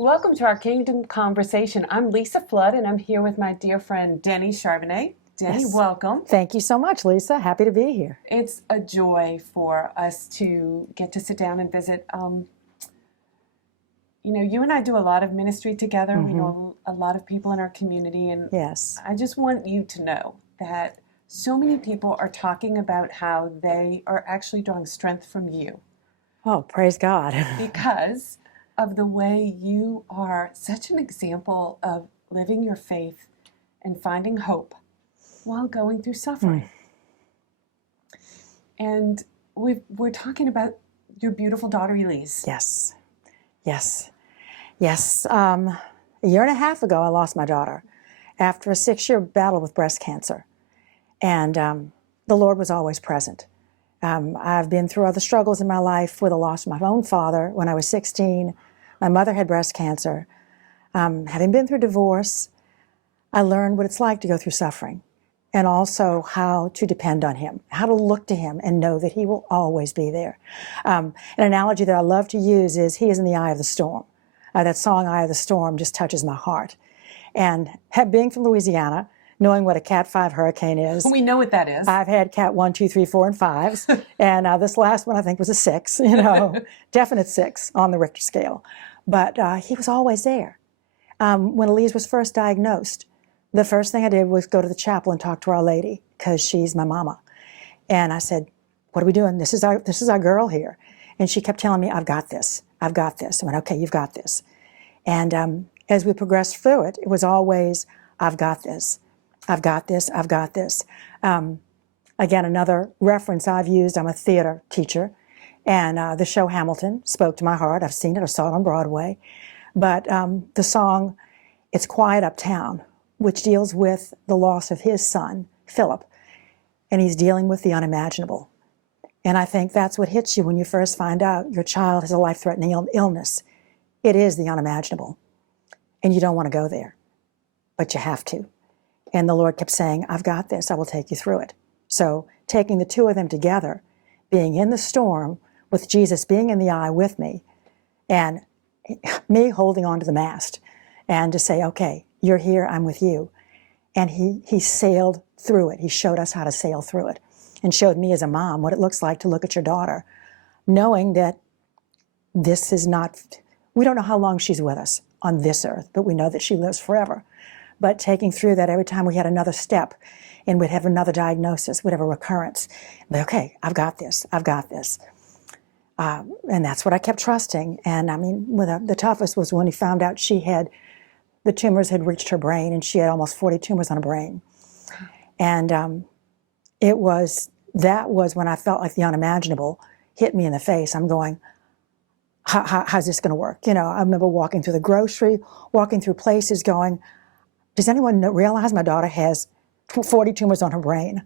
Welcome to our Kingdom Conversation. I'm Lisa Flood, and I'm here with my dear friend Denny Charbonnet. Denny, Yes. welcome. Thank you so much, Lisa. Happy to be here. It's a joy for us to get to sit down and visit. You and I do a lot of ministry together. We know a lot of people in our community, and Yes. I just want you to know that so many people are talking about how they are actually drawing strength from you Oh, praise God. because of the way you are such an example of living your faith and finding hope while going through suffering. And we're talking about your beautiful daughter, Elise. Yes. Yes. Yes. A year and a half ago, I lost my daughter after a 6-year battle with breast cancer. And the Lord was always present. I've been through other struggles in my life with the loss of my own father when I was 16. My mother had breast cancer. Having been through divorce, I learned what it's like to go through suffering and also how to depend on Him, how to look to Him and know that He will always be there. An analogy that I love to use is He is in the eye of the storm. That song, Eye of the Storm, just touches my heart. And being from Louisiana, knowing what a Cat 5 hurricane is. We know what that is. I've had Cat 1, 2, 3, 4, and 5s. And this last one, I think, was a 6, definite 6 on the Richter scale. But He was always there. When Elise was first diagnosed, the first thing I did was go to the chapel and talk to Our Lady, because she's my mama. And I said, what are we doing? This is our girl here. And she kept telling me, I've got this. I've got this. I went, okay, you've got this. And as we progressed through it, it was always, I've got this. I've got this. I've got this. Again, another reference I've used, I'm a theater teacher. And the show Hamilton spoke to my heart. I've seen it. I saw it on Broadway. But the song, It's Quiet Uptown, which deals with the loss of his son, Philip. And he's dealing with the unimaginable. And I think that's what hits you when you first find out your child has a life-threatening illness. It is the unimaginable. And you don't want to go there, but you have to. And the Lord kept saying, I've got this. I will take you through it. So taking the two of them together, being in the storm with Jesus being in the eye with me, and me holding on to the mast, and to say, okay, you're here, I'm with you. And he sailed through it. He showed us how to sail through it, and showed me as a mom what it looks like to look at your daughter, knowing that this is not, we don't know how long she's with us on this earth, but we know that she lives forever. But taking through that, every time we had another step and we'd have another diagnosis, we'd have a recurrence, but okay, I've got this, I've got this. And that's what I kept trusting. And I mean, the toughest was when he found out the tumors had reached her brain, and she had almost 40 tumors on her brain. And that was when I felt like the unimaginable hit me in the face. I'm going, how's this going to work? I remember walking through the grocery, walking through places going, does anyone realize my daughter has 40 tumors on her brain?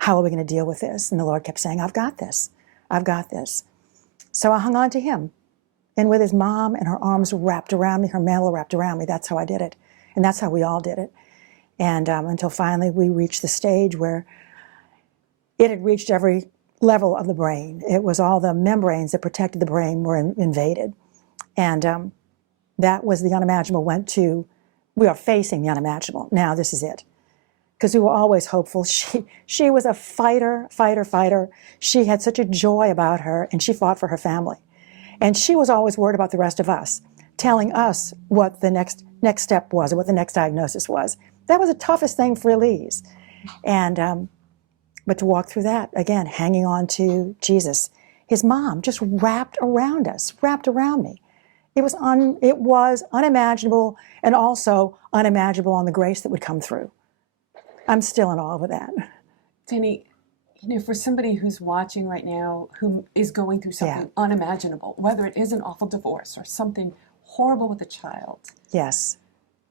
How are we going to deal with this? And the Lord kept saying, I've got this. I've got this. So I hung on to Him. And with His mom and her arms wrapped around me, her mantle wrapped around me, that's how I did it. And that's how we all did it. And until finally we reached the stage where it had reached every level of the brain. It was all the membranes that protected the brain were invaded. And that was the unimaginable we are facing the unimaginable. Now this is it. Because we were always hopeful. She was a fighter. She had such a joy about her, and she fought for her family. And she was always worried about the rest of us, telling us what the next step was, or what the next diagnosis was. That was the toughest thing for Elise. And but to walk through that, again, hanging on to Jesus. His mom just wrapped around us, wrapped around me. It was unimaginable, and also unimaginable on the grace that would come through. I'm still in awe of that. Denny, for somebody who's watching right now, who is going through something unimaginable, whether it is an awful divorce or something horrible with a child. Yes.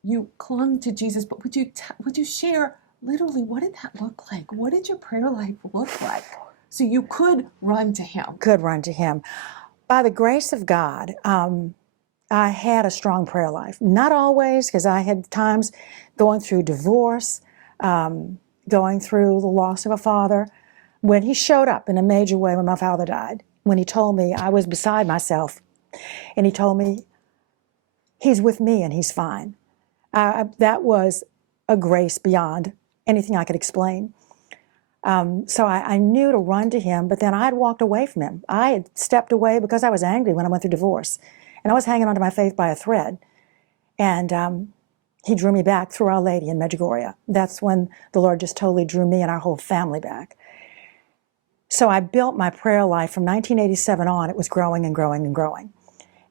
You clung to Jesus, but would you share literally what did that look like? What did your prayer life look like? So you could run to Him. Could run to Him. By the grace of God, I had a strong prayer life. Not always, because I had times going through divorce, going through the loss of a father. When He showed up in a major way when my father died, when He told me I was beside myself, and He told me, He's with me and he's fine. That was a grace beyond anything I could explain. So I knew to run to him, but then I had walked away from him. I had stepped away because I was angry when I went through divorce. And I was hanging onto my faith by a thread. And he drew me back through Our Lady in Medjugorje. That's when the Lord just totally drew me and our whole family back. So I built my prayer life from 1987 on. It was growing and growing and growing.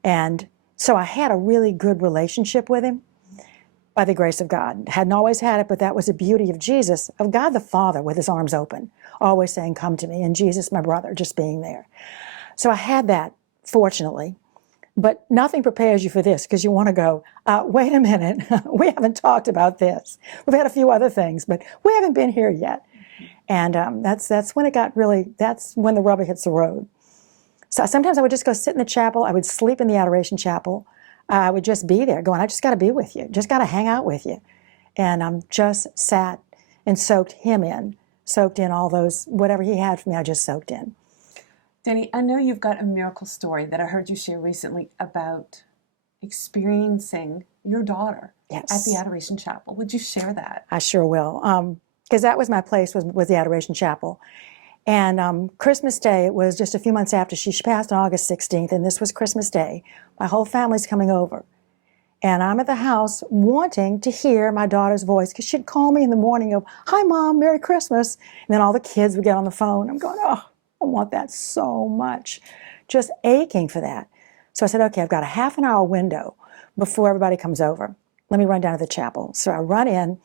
And so I had a really good relationship with him by the grace of God. Hadn't always had it, but that was the beauty of Jesus, of God the Father with his arms open, always saying, come to me, and Jesus, my brother, just being there. So I had that, fortunately. But nothing prepares you for this, because you want to go, wait a minute, we haven't talked about this. We've had a few other things, but we haven't been here yet. And that's when it got really, that's when the rubber hits the road. So sometimes I would just go sit in the chapel. I would sleep in the Adoration Chapel. I would just be there going, I just got to be with you, just got to hang out with you. And just sat and soaked him in, soaked in all those, whatever he had for me, I just soaked in. Denny, I know you've got a miracle story that I heard you share recently about experiencing your daughter at the Adoration Chapel. Would you share that? I sure will. Because that was my place, was the Adoration Chapel. And Christmas Day, it was just a few months after she passed on August 16th, and this was Christmas Day. My whole family's coming over. And I'm at the house wanting to hear my daughter's voice, because she'd call me in the morning of, hi, Mom, Merry Christmas. And then all the kids would get on the phone. I'm going, oh, I want that so much. Just aching for that. So I said, okay, I've got a half an hour window before everybody comes over. Let me run down to the chapel. So I run in,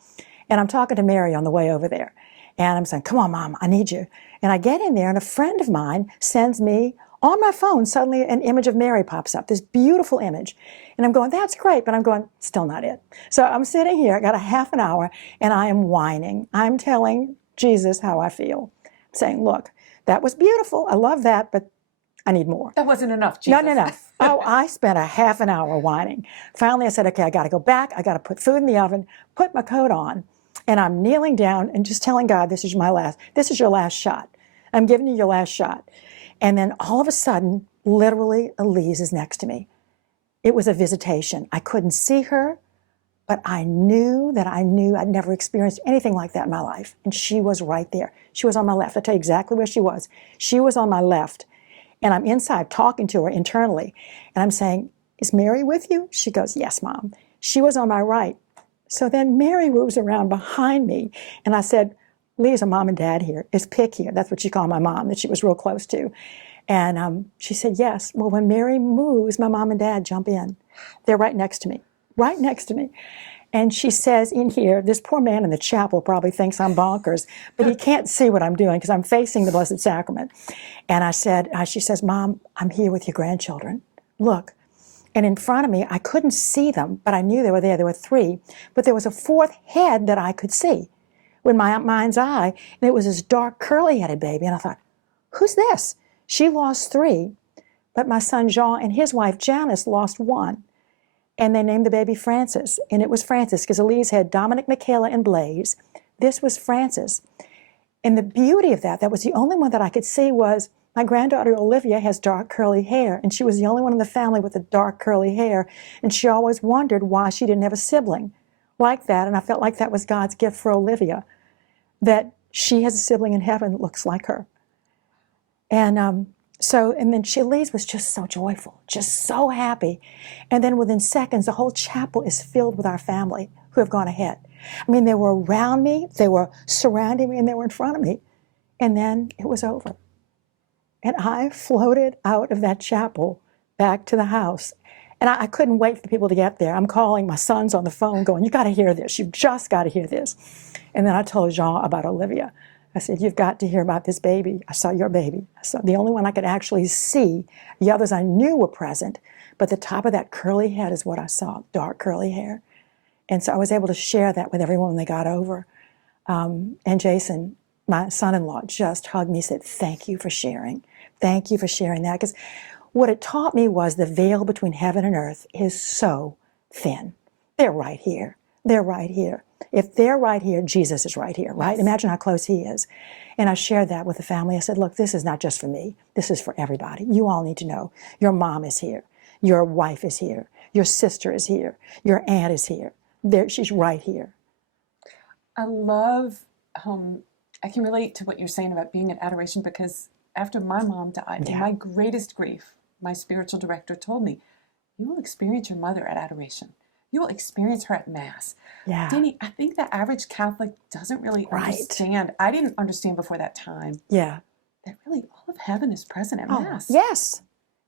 and I'm talking to Mary on the way over there. And I'm saying, come on, Mom, I need you. And I get in there, and a friend of mine sends me, on my phone, suddenly an image of Mary pops up, this beautiful image. And I'm going, that's great, but I'm going, still not it. So I'm sitting here, I got a half an hour, and I am whining. I'm telling Jesus how I feel. I'm saying, look, that was beautiful. I love that, but I need more. That wasn't enough, Jesus. No. Oh, I spent a half an hour whining. Finally, I said, okay, I got to go back. I got to put food in the oven, put my coat on, and I'm kneeling down and just telling God, this is your last shot. I'm giving you your last shot. And then all of a sudden, literally, Elise is next to me. It was a visitation. I couldn't see her, but I knew I'd never experienced anything like that in my life. And she was right there. She was on my left. I'll tell you exactly where she was. She was on my left. And I'm inside talking to her internally. And I'm saying, is Mary with you? She goes, yes, Mom. She was on my right. So then Mary moves around behind me. And I said, Lee's a mom and dad here. Is Pick here? That's what she called my mom, that she was real close to. And she said, yes. Well, when Mary moves, my mom and dad jump in. They're right next to me, right next to me. And she says in here, this poor man in the chapel probably thinks I'm bonkers, but he can't see what I'm doing because I'm facing the Blessed Sacrament. And she says, Mom, I'm here with your grandchildren. Look. And in front of me, I couldn't see them, but I knew they were there. There were three. But there was a fourth head that I could see with my mind's eye. And it was this dark, curly-headed baby. And I thought, who's this? She lost three, but my son Jean and his wife Janice lost one. And they named the baby Francis. And it was Francis because Elise had Dominic, Michaela, and Blaze. This was Francis. And the beauty of that was the only one that I could see was my granddaughter Olivia has dark curly hair, and she was the only one in the family with the dark curly hair, and she always wondered why she didn't have a sibling like that, and I felt like that was God's gift for Olivia, that she has a sibling in heaven that looks like her. And then Elise was just so joyful, just so happy. And then within seconds, the whole chapel is filled with our family who have gone ahead. I mean, they were around me, they were surrounding me, and they were in front of me. And then it was over. And I floated out of that chapel back to the house. And I couldn't wait for people to get there. I'm calling, my son's on the phone going, you got to hear this. You've just got to hear this. And then I told Jean about Olivia. I said, you've got to hear about this baby. I saw your baby. I saw the only one I could actually see. The others I knew were present. But the top of that curly head is what I saw, dark curly hair. And so I was able to share that with everyone when they got over. And Jason, my son-in-law, just hugged me and said, thank you for sharing. Thank you for sharing that. Because what it taught me was the veil between heaven and earth is so thin. They're right here. They're right here. If they're right here, Jesus is right here, right? Yes. Imagine how close he is. And I shared that with the family. I said, look, this is not just for me. This is for everybody. You all need to know. Your mom is here. Your wife is here. Your sister is here. Your aunt is here. There, she's right here. I love, I can relate to what you're saying about being at Adoration, because after my mom died, in my greatest grief, my spiritual director told me, you will experience your mother at Adoration. You will experience her at Mass. Yeah. Denny, I think the average Catholic doesn't really understand. I didn't understand before that time. Yeah. That really all of heaven is present at Mass. Yes.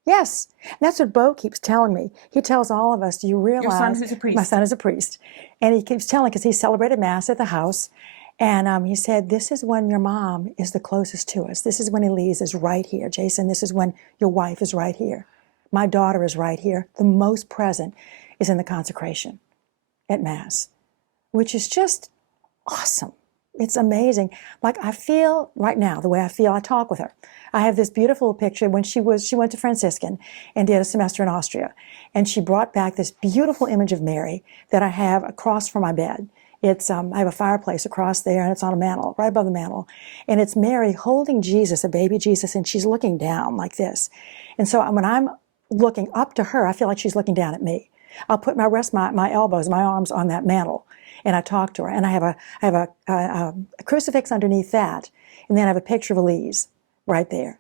Yes. And that's what Bo keeps telling me. He tells all of us, do you realize... Your son who's a priest. My son is a priest. And he keeps telling, because he celebrated Mass at the house, and he said, this is when your mom is the closest to us. This is when Elise is right here. Jason, this is when your wife is right here. My daughter is right here. The most present is in the consecration at Mass, which is just awesome. It's amazing. Like, I feel right now, the way I feel, I talk with her. I have this beautiful picture when she went to Franciscan and did a semester in Austria. And she brought back this beautiful image of Mary that I have across from my bed. It's, I have a fireplace across there, and it's on a mantle, right above the mantle. And it's Mary holding Jesus, a baby Jesus, and she's looking down like this. And so when I'm looking up to her, I feel like she's looking down at me. I'll put my elbows, my arms on that mantle, and I talk to her. And I have a crucifix underneath that, and then I have a picture of Elise right there.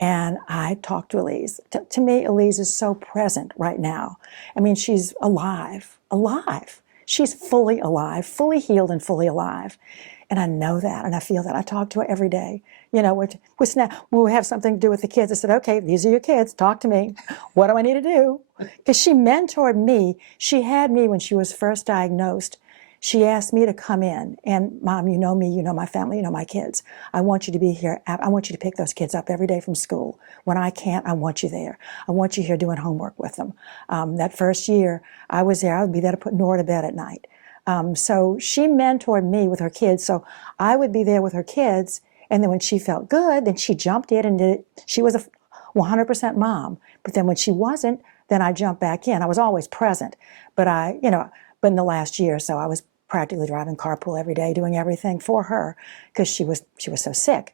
And I talk to Elise. To me, Elise is so present right now. I mean, she's alive. She's fully alive, fully healed and fully alive. And I know that, and I feel that. I talk to her every day. You know, when we have something to do with the kids, I said, okay, these are your kids, talk to me. What do I need to do? Because she mentored me. She had me when she was first diagnosed. She asked me to come in, and Mom, you know me, you know my family, you know my kids. I want you to be here. I want you to pick those kids up every day from school. When I can't, I want you there. I want you here doing homework with them. That first year I was there, I would be there to put Nora to bed at night. So she mentored me with her kids. So I would be there with her kids, and then when she felt good, then she jumped in and did it. She was a 100% mom. But then when she wasn't, then I jumped back in. I was always present, but but in the last year or so, I was practically driving carpool every day, doing everything for her because she was so sick.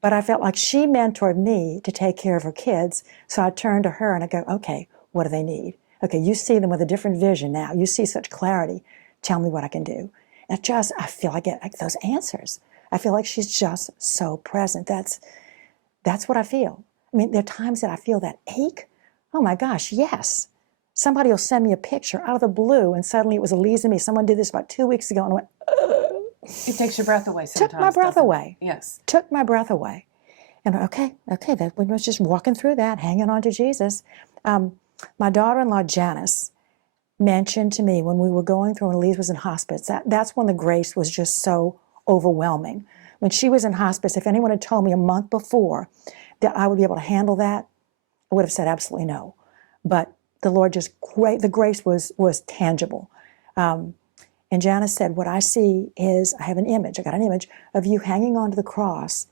But I felt like she mentored me to take care of her kids. So I turned to her and I go, okay, what do they need? Okay, you see them with a different vision now. You see such clarity. Tell me what I can do. And I feel I get like those answers. I feel like she's just so present. That's what I feel. I mean, there are times that I feel that ache. Oh my gosh, yes. Somebody will send me a picture out of the blue, and suddenly it was Elise and me. Someone did this about 2 weeks ago, and I went, ugh. It takes your breath away sometimes. Took my breath away. Yes. Took my breath away. And okay, that we was just walking through that, hanging on to Jesus. My daughter-in-law, Janice, mentioned to me when we were going through, when Elise was in hospice, that's when the grace was just so overwhelming. When she was in hospice, if anyone had told me a month before that I would be able to handle that, I would have said absolutely no. But the Lord the grace was tangible. And Janice said, what I see is, I got an image of you hanging onto the cross,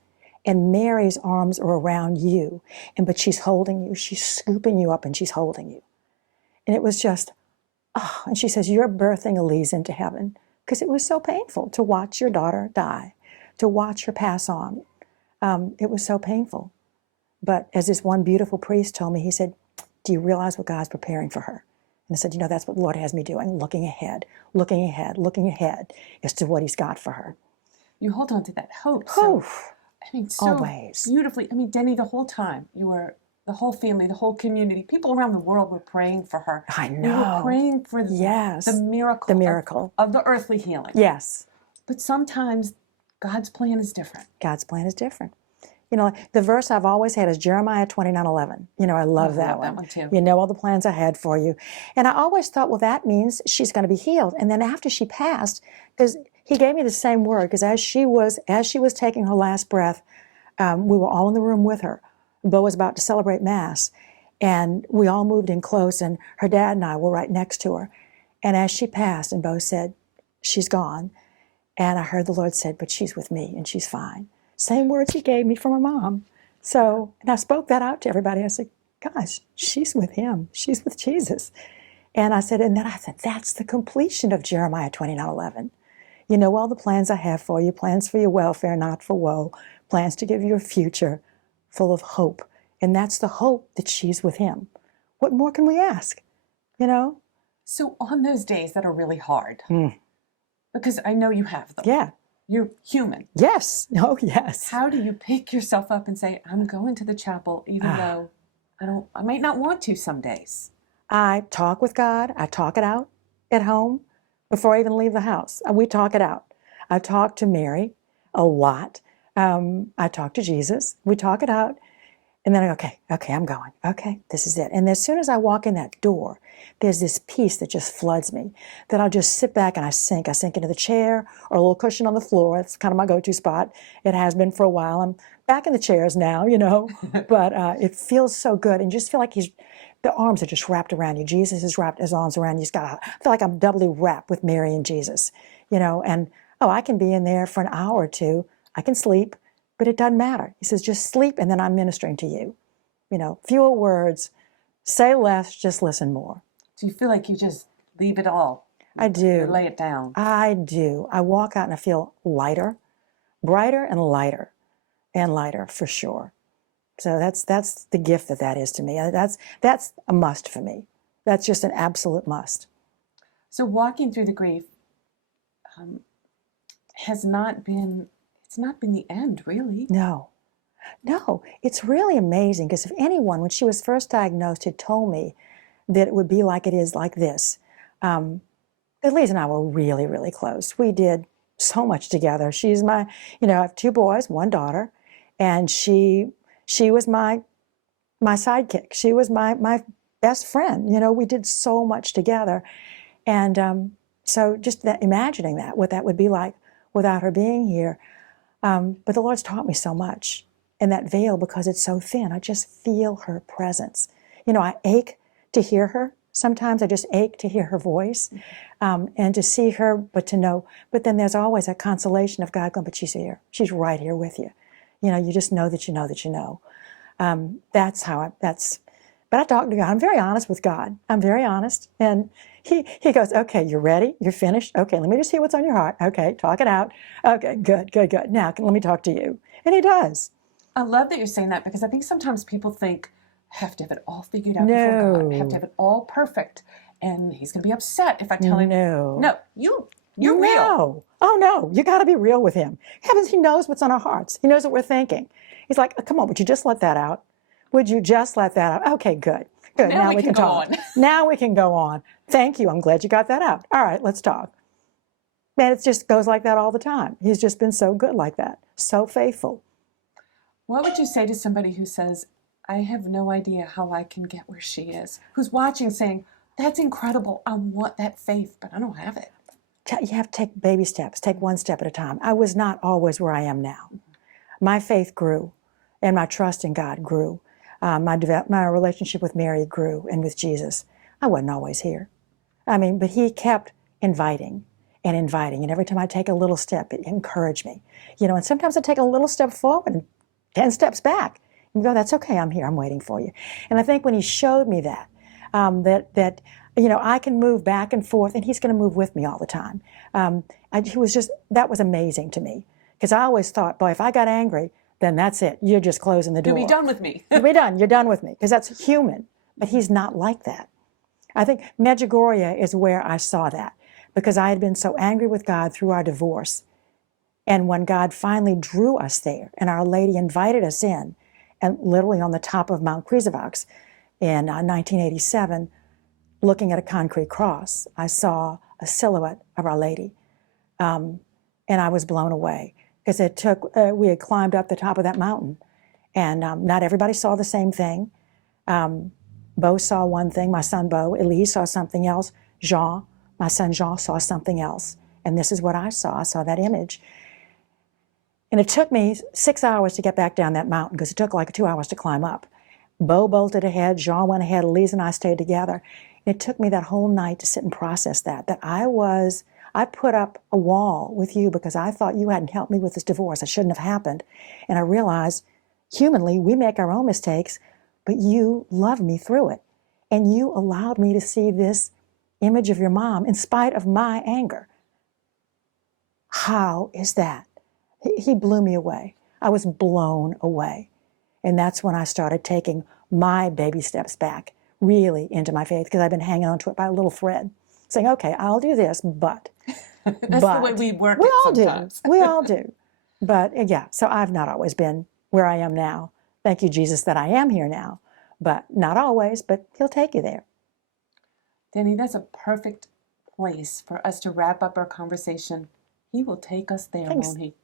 and Mary's arms are around you, but she's holding you, she's scooping you up, and she's holding you. And it was just, and she says, you're birthing Elise into heaven, because it was so painful to watch your daughter die, to watch her pass on. It was so painful. But as this one beautiful priest told me, he said, do you realize what God's preparing for her? And I said, that's what the Lord has me doing, looking ahead as to what he's got for her. You hold on to that hope. So always. Beautifully. I mean, Denny, the whole time, the whole family, the whole community, people around the world were praying for her. I know. We were praying for the miracle of the earthly healing. Yes. But sometimes God's plan is different. God's plan is different. The verse I've always had is Jeremiah 29:11. I love that one. That one too. You know all the plans I had for you. And I always thought, well, that means she's going to be healed. And then after she passed, because he gave me the same word, because as she was taking her last breath, we were all in the room with her. Bo was about to celebrate Mass. And we all moved in close, and her dad and I were right next to her. And as she passed, and Bo said, she's gone. And I heard the Lord said, but she's with me, and she's fine. Same words he gave me from her mom. So, and I spoke that out to everybody. I said, gosh, she's with him. She's with Jesus. And I said, that's the completion of Jeremiah 29:11. You know all the plans I have for you, plans for your welfare, not for woe, plans to give you a future full of hope. And that's the hope that she's with him. What more can we ask? So on those days that are really hard, because I know you have them. Yeah. You're human. Yes. Oh, yes. How do you pick yourself up and say, I'm going to the chapel, even though I might not want to some days? I talk with God. I talk it out at home before I even leave the house. We talk it out. I talk to Mary a lot. I talk to Jesus. We talk it out. And then I go, okay, I'm going. Okay, this is it. And as soon as I walk in that door, there's this peace that just floods me, that I'll just sit back and I sink. I sink into the chair or a little cushion on the floor. It's kind of my go-to spot. It has been for a while. I'm back in the chairs now, but it feels so good. And you just feel like the arms are just wrapped around you. Jesus has wrapped his arms around you. I feel like I'm doubly wrapped with Mary and Jesus, and I can be in there for an hour or two. I can sleep. But it doesn't matter. He says, just sleep and then I'm ministering to you. Fewer words, say less, just listen more. Do you feel like you just leave it all? I do. You lay it down. I do. I walk out and I feel lighter, brighter and lighter for sure. So that's the gift that is to me. That's a must for me. That's just an absolute must. So walking through the grief it's not been the end, really. No, it's really amazing because if anyone, when she was first diagnosed, had told me that it would be like it is like this, Elise and I were really, really close. We did so much together. She's my, I have 2 boys, 1 daughter, and she was my sidekick. She was my best friend. We did so much together. And so just imagining what that would be like without her being here. But the Lord's taught me so much. And that veil, because it's so thin, I just feel her presence. I ache to hear her. Sometimes I just ache to hear her voice and to see her, but to know. But then there's always that consolation of God going, but she's here. She's right here with you. You just know that you know that you know. But I talk to God. I'm very honest with God. I'm very honest. And he goes, okay, you're ready? You're finished? Okay, let me just hear what's on your heart. Okay, talk it out. Okay, good. Now, let me talk to you. And he does. I love that you're saying that because I think sometimes people think, I have to have it all figured out No. before God. I have to have it all perfect. And he's going to be upset if I tell him, no, you're real. Oh, no, you got to be real with him. Heavens, he knows what's on our hearts. He knows what we're thinking. He's like, oh, come on, would you just let that out? Would you just let that out? Okay, good. Now we can talk. Now we can go on. Thank you. I'm glad you got that out. All right, let's talk. Man, it just goes like that all the time. He's just been so good like that, so faithful. What would you say to somebody who says, I have no idea how I can get where she is, who's watching saying, that's incredible. I want that faith, but I don't have it. You have to take baby steps, take one step at a time. I was not always where I am now. My faith grew and my trust in God grew. My relationship with Mary grew and with Jesus. I wasn't always here. But he kept inviting. And every time I take a little step, it encouraged me. And sometimes I take a little step forward and 10 steps back. And go, that's okay, I'm here, I'm waiting for you. And I think when he showed me that, I can move back and forth and he's going to move with me all the time. That was amazing to me. Because I always thought, boy, if I got angry, then that's it. You're just closing the door. You'll be done with me. You'll be done. You're done with me. Because that's human. But he's not like that. I think Medjugorje is where I saw that. Because I had been so angry with God through our divorce. And when God finally drew us there, and Our Lady invited us in, and literally on the top of Mount Križevac in 1987, looking at a concrete cross, I saw a silhouette of Our Lady. And I was blown away. Because we had climbed up the top of that mountain. And not everybody saw the same thing. Bo saw one thing, my son Bo. Elise saw something else. Jean, my son Jean, saw something else. And this is what I saw. I saw that image. And it took me 6 hours to get back down that mountain because it took like 2 hours to climb up. Bo bolted ahead, Jean went ahead, Elise and I stayed together. And it took me that whole night to sit and process that I put up a wall with you because I thought you hadn't helped me with this divorce. It shouldn't have happened. And I realized, humanly, we make our own mistakes, but you loved me through it. And you allowed me to see this image of your mom in spite of my anger. How is that? He blew me away. I was blown away. And that's when I started taking my baby steps back, really into my faith, because I've been hanging on to it by a little thread. saying, okay, I'll do this, but. That's the way we work We it all sometimes. do. We all do. But yeah, so I've not always been where I am now. Thank you, Jesus, that I am here now. But not always, but he'll take you there. Denny, that's a perfect place for us to wrap up our conversation. He will take us there, Thanks. won't he?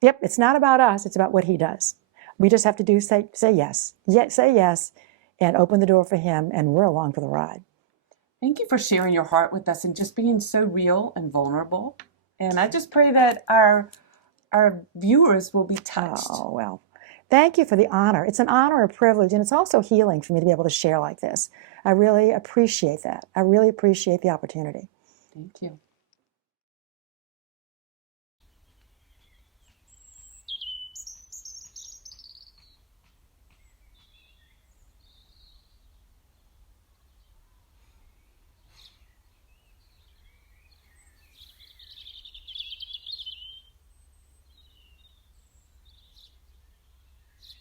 Yep, it's not about us, it's about what he does. We just have to say yes. Say yes and open the door for him, and we're along for the ride. Thank you for sharing your heart with us and just being so real and vulnerable. And I just pray that our viewers will be touched. Oh, well, thank you for the honor. It's an honor, a privilege, and it's also healing for me to be able to share like this. I really appreciate that. I really appreciate the opportunity. Thank you.